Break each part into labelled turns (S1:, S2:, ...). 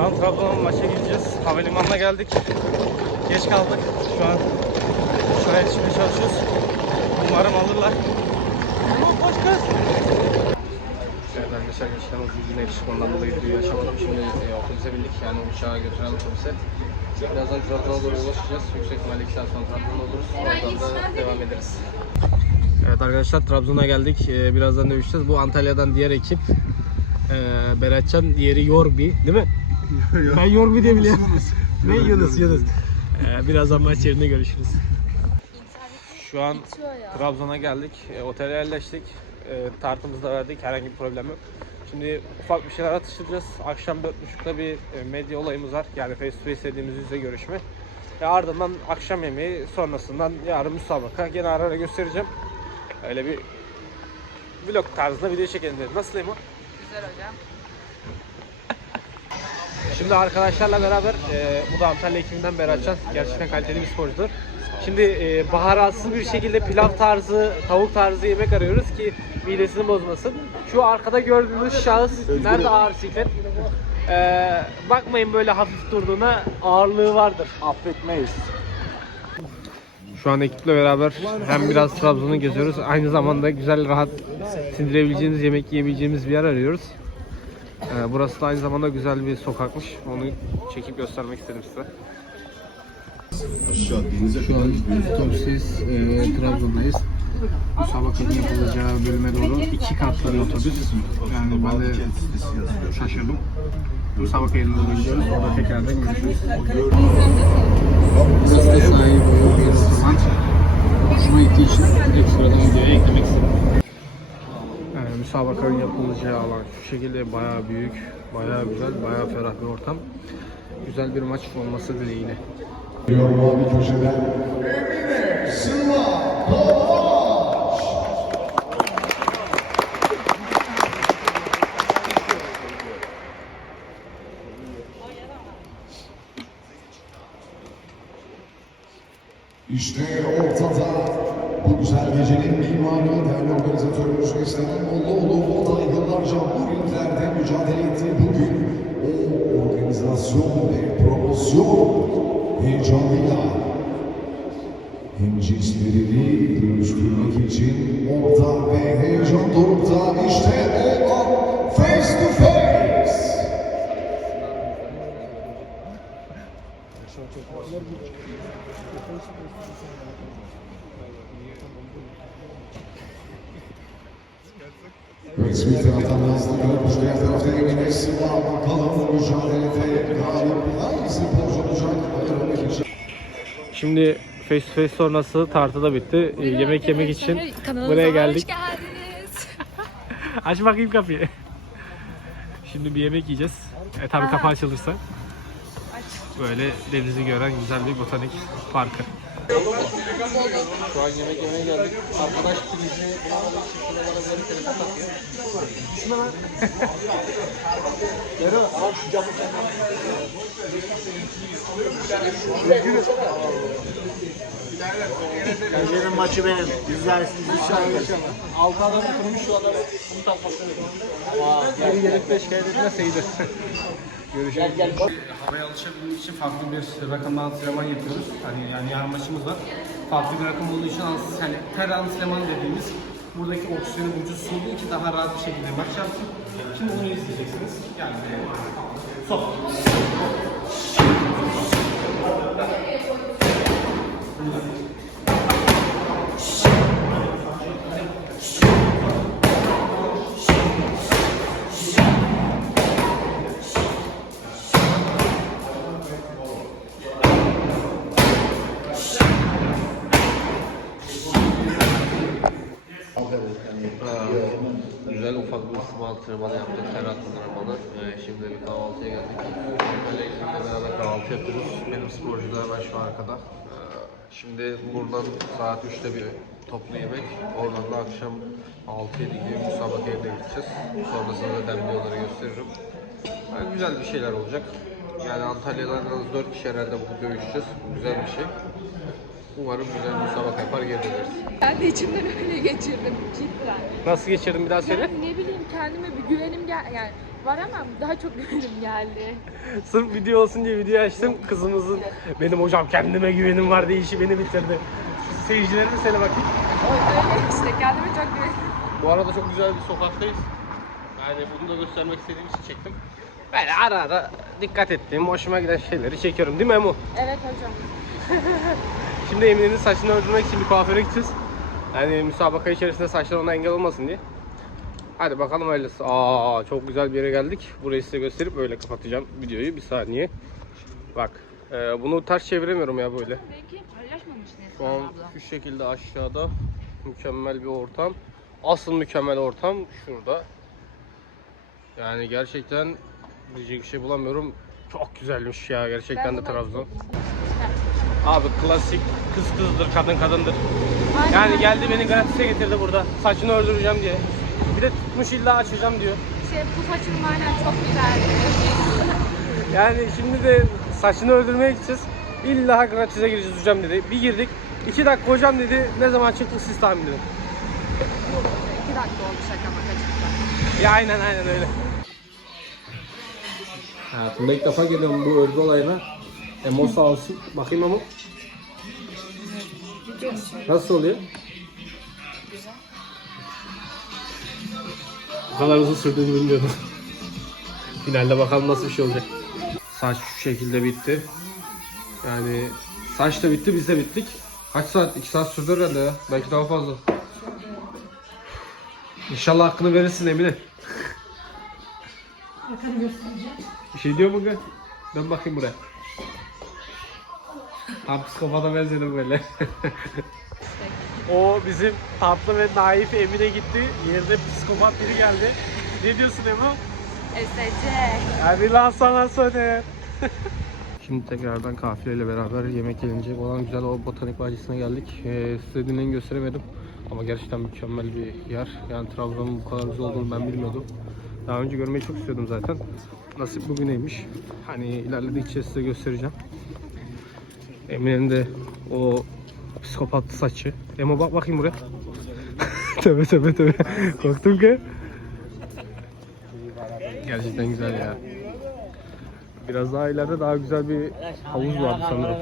S1: Şu an Trabzon maça gideceğiz. Havalimanına geldik. Geç kaldık. Şu an şuraya yetişmeye çalışıyoruz. Umarım alırlar. Aman koş kız. Evet arkadaşlar geçen olsun yine yetişik ondan dolayı videoyu yaşamadım. Şimdi e, otobüse bindik yani uçağa götüren otobüse. Birazdan Trabzon'a doğru ulaşacağız. Yüksek ihtimalle 2 saat sonra Trabzon'da oluruz. Oradan da devam ederiz. Evet arkadaşlar Trabzon'a geldik. Ee, birazdan dövüşeceğiz. Bu Antalya'dan diğer ekip. Ee, Beratcan, diğeri Yorbi değil mi? Ben Yorbi diye biliyorum. ne Yunus Yunus. Ee, birazdan maç yerinde görüşürüz. Şu an Trabzon'a geldik. E, otele yerleştik. E, tartımızı da verdik. Herhangi bir problem yok. Şimdi ufak bir şeyler atıştıracağız. Akşam 4.30'da bir e, medya olayımız var. Yani face to face dediğimiz yüzle görüşme. Ve ardından akşam yemeği sonrasından yarın müsabaka. Gene ara ara göstereceğim. Öyle bir vlog tarzında video çekelim dedim. Nasıl Emo?
S2: Güzel hocam.
S1: Şimdi arkadaşlarla beraber e, bu da Antalya ekibinden Beratcan. Gerçekten kaliteli bir sporcudur. Şimdi e, baharatsız bir şekilde pilav tarzı, tavuk tarzı yemek arıyoruz ki midesini bozmasın. Şu arkada gördüğünüz şahıs nerede ağır siklet? E, bakmayın böyle hafif durduğuna ağırlığı vardır.
S3: Affetmeyiz.
S1: Şu an ekiple beraber hem biraz Trabzon'u geziyoruz. Aynı zamanda güzel rahat sindirebileceğimiz yemek yiyebileceğimiz bir yer arıyoruz. Ee, burası da aynı zamanda güzel bir sokakmış. Onu çekip göstermek istedim size. Şu an otobüsteyiz, e, Trabzon'dayız. Müsabakanın yapılacağı bölüme doğru iki katlı bir otobüs. Yani ben de şaşırdım. Müsabaka yerine doğru gidiyoruz. Orada tekrardan görüşürüz. Burası da sahibi bir restoran. Hoşuma gittiği için direkt sıradan videoya eklemek istedim. Müsabakanın yapılacağı alan şu şekilde bayağı büyük, bayağı güzel, bayağı ferah bir ortam. Güzel bir maç olması dileğiyle.
S4: Geliyor mavi köşeden. Kovaç. İşte ortada bu güzel gecenin mimarı değerli organizatörümüz Eslem Mollaoğlu o da yıllarca bu ringlerde mücadele etti. Bugün o organizasyon ve promosyon heyecanıyla hem cinslerini dönüştürmek için orada ve heyecan dorukta işte o an face to face. Resmi taraftan Nazlı Gölbaşı, diğer tarafta Emine Sıla. Bakalım mücadelede galip hangi sporcu olacak?
S1: Şimdi face to face sonrası tartıda bitti. Ee, yemek yemek için
S2: Kanalımıza
S1: buraya geldik.
S2: Hoş geldiniz.
S1: Aç bakayım kapıyı. Şimdi bir yemek yiyeceğiz. E tabi kapı açılırsa. Böyle denizi gören güzel bir botanik parkı. Şu an yemek yemeye geldik. Arkadaş şuna bana telefon takıyor. Şuna lan. Yero. Tamam şu camı
S5: Gecenin maçı benim. İzlersiniz inşallah.
S1: Altı adam oturmuş şu adam bunu takmasını Geri gelip de şikayet etmezse iyidir. Görüşürüz. Havaya alışabilmek için farklı bir rakımda antrenman yapıyoruz. Hani yani yarın maçımız var. Farklı bir rakım olduğu için ans- yani ter antrenmanı dediğimiz buradaki oksijeni vücut soluyor ki daha rahat bir şekilde maç yapsın. Şimdi onu izleyeceksiniz. Yani sok. Isınma antrenmanı yaptık. Ter antrenmanı. Ee, şimdi bir kahvaltıya geldik. Ekiple beraber kahvaltı yapıyoruz. Benim sporcu da hemen şu arkada. Ee, şimdi buradan saat 3'te bir toplu yemek. Oradan da akşam 6-7 gibi müsabaka yerine gideceğiz. Sonrasında da demliyorları gösteririm. Yani güzel bir şeyler olacak. Yani Antalya'dan en az 4 kişi herhalde bu dövüşeceğiz. Güzel bir şey. Umarım güzel bir müsabaka yapar geri döneriz.
S2: Ben de içimden öyle geçirdim cidden.
S1: Nasıl geçirdin bir daha söyle.
S2: Yani ne bileyim kendime bir güvenim gel yani Var ama daha çok güvenim geldi.
S1: Sırf video olsun diye video açtım. Kızımızın benim hocam kendime güvenim var diye işi beni bitirdi. Şu seyircilerime söyle bakayım.
S2: Öyle işte kendime çok güvenim.
S1: Bu arada çok güzel bir sokaktayız. Yani bunu da göstermek istediğim için çektim. Böyle ara ara dikkat ettiğim, hoşuma giden şeyleri çekiyorum değil mi Emu?
S2: Evet hocam.
S1: Şimdi Emine'nin saçını öldürmek için bir kuaföre gideceğiz. Yani müsabaka içerisinde saçlar ona engel olmasın diye. Hadi bakalım hayırlısı. Aa çok güzel bir yere geldik. Burayı size gösterip öyle kapatacağım videoyu. Bir saniye. Bak. e, bunu ters çeviremiyorum ya böyle.
S2: Belki paylaşmamışsın
S1: Şu an şu şekilde aşağıda mükemmel bir ortam. Asıl mükemmel ortam şurada. Yani gerçekten diyecek bir şey bulamıyorum. Çok güzelmiş ya gerçekten de Trabzon. Abi klasik kız kızdır, kadın kadındır.
S2: Aynen.
S1: Yani geldi beni gratis'e getirdi burada. Saçını öldüreceğim diye. Bir de tutmuş illa açacağım diyor.
S2: Şey, bu saçım aynen çok güzeldi.
S1: Yani şimdi de saçını öldürmeye gideceğiz. İlla gratis'e gireceğiz hocam dedi. Bir girdik. iki dakika hocam dedi. Ne zaman çıktık siz tahmin edin.
S2: İki dakika oldu şaka maka çıktı.
S1: Ya aynen aynen öyle. Hayatımda ilk defa geliyorum bu örgü olayına. Emo sağ olsun. Bakayım ama. Nasıl oluyor? Bu kadar uzun sürdüğünü bilmiyordum. Finalde bakalım nasıl bir şey olacak. Saç şu şekilde bitti. Yani saç da bitti biz de bittik. Kaç saat? 2 saat sürdü herhalde ya. Belki daha fazla. İnşallah hakkını verirsin Emine. Bir şey diyor mu? Dön bakayım buraya. Tam psikopata benzedim böyle. o bizim tatlı ve naif Emine gitti. Yerine psikopat biri geldi. Ne diyorsun Emo?
S2: Esecek.
S1: Hadi lan sana söyle. Şimdi tekrardan kafileyle beraber yemek yenilecek olan güzel o botanik bahçesine geldik. Ee, size dinleyin gösteremedim. Ama gerçekten mükemmel bir yer. Yani Trabzon'un bu kadar güzel olduğunu ben bilmiyordum. Daha önce görmeyi çok istiyordum zaten. Nasip bugüneymiş. Hani ilerledikçe size göstereceğim. Emine'nin de o psikopat saçı. Emo bak bakayım buraya. tövbe tövbe tövbe. Korktum ki. Gerçekten güzel ya. Biraz daha ileride daha güzel bir havuz vardı sanırım.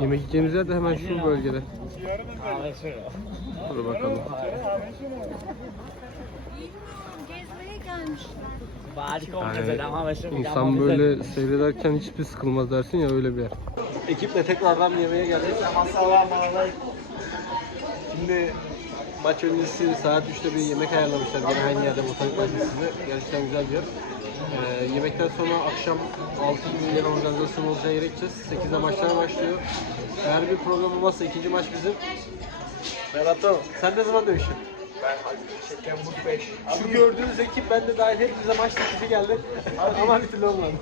S1: Yemek yiyeceğimiz yer de hemen şu bölgede. Dur bakalım.
S2: Gezmeye gelmişler.
S1: Yani insan böyle seyrederken hiçbir sıkılmaz dersin ya öyle bir yer. Ekiple tekrardan yemeğe geldik. Şimdi maç öncesi saat 3'te bir yemek ayarlamışlar gene aynı yerde Botanik Bahçesi'nde. Gerçekten güzel bir yer. Ee, yemekten sonra akşam 6 gibi yer organizasyon olacağı yere gideceğiz. 8'de maçlar başlıyor. Eğer bir program olmazsa ikinci maç bizim. Berat'ım sen ne zaman dövüşün? Şu gördüğünüz ekip bende dahil hepimize maç teklifi geldi. Ama bir türlü olmadı.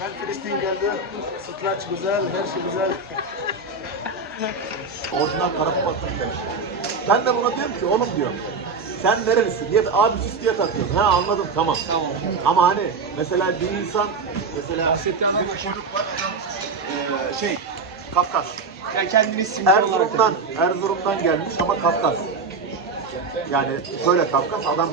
S5: Ben Filistin geldi. Sıtlaç güzel, her şey güzel. Orijinal Karapatlı demiş. Ben de buna diyorum ki oğlum diyorum. Sen nerelisin? Diye abi süs diye takıyorum. Ha anladım tamam. Tamam. Ama hani mesela bir insan mesela bir çocuk var eee, şey Kafkas.
S3: Yani kendini simge olarak
S5: Erzurum'dan Erzurum'dan gelmiş ama Kafkas. Yani şöyle Kafkas adam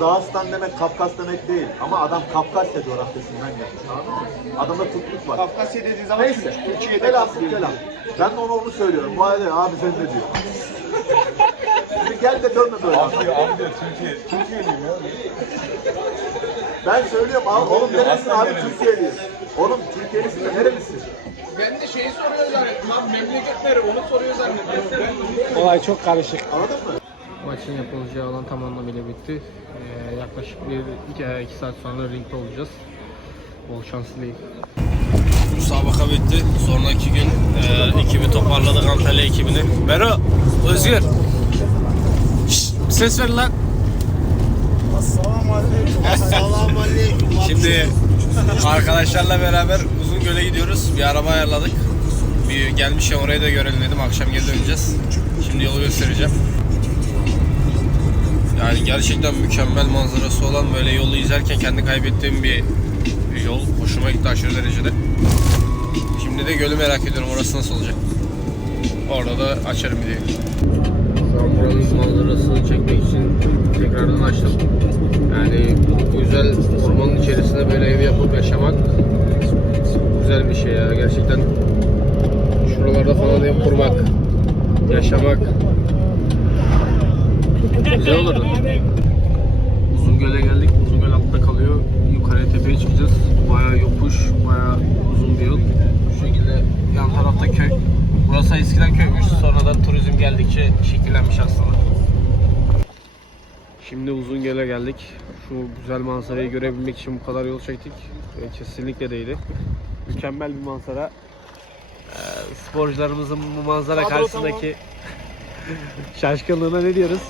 S5: Dağıstan demek Kafkas demek değil ama adam Kafkasya coğrafyasından gelmiş. Anladın mı? Adamda tutluk var.
S3: Kafkasya dediği zaman
S5: Neyse.
S3: Türkiye'de
S5: Velhasıl kelam. Ben de ona onu söylüyorum. Bu halde abi sen ne diyor? Şimdi gel de dönme böyle. Abi diyor, abi diyor Türkiye. Türkiye'liyim ya. Ben söylüyorum abi oğlum neresin abi Türkiye'liyim. Oğlum Türkiye'lisin de nerelisin?
S3: Ben de şeyi soruyor zannettim abi memleketleri onu soruyor zannettim.
S1: Olay çok karışık.
S5: Anladın mı?
S1: Maçın yapılacağı alan tam anlamıyla bitti. Ee, yaklaşık bir iki, iki saat sonra ringde olacağız. Bol şans dileyin. Müsabaka bitti. Sonraki gün e, ekibi toparladık Antalya ekibini. Mero, Özgür. Bir ses ver lan. Şimdi arkadaşlarla beraber Uzungöl'e gidiyoruz. Bir araba ayarladık. Bir gelmişken orayı da görelim dedim. Akşam geri döneceğiz. Şimdi yolu göstereceğim. Yani gerçekten mükemmel manzarası olan böyle yolu izlerken kendi kaybettiğim bir yol. Hoşuma gitti aşırı derecede. Şimdi de gölü merak ediyorum orası nasıl olacak. Orada da açarım videoyu. Şu an oranın manzarasını çekmek için tekrardan açtım. Yani bu güzel ormanın içerisinde böyle ev yapıp yaşamak güzel bir şey ya. Gerçekten şuralarda falan ev kurmak, yaşamak güzel olurdu. Uzungöl'e geldik. Uzungöl altta kalıyor. Yukarıya tepeye çıkacağız. Bayağı yokuş, bayağı uzun bir yol. Şu şekilde yan tarafta köy. Burası eskiden köymüş. Sonradan turizm geldikçe şekillenmiş aslında. Şimdi Uzungöl'e geldik. Şu güzel manzarayı görebilmek için bu kadar yol çektik. Ve kesinlikle değdi. Mükemmel bir manzara. Ee, sporcularımızın bu manzara karşısındaki şaşkınlığına ne diyoruz?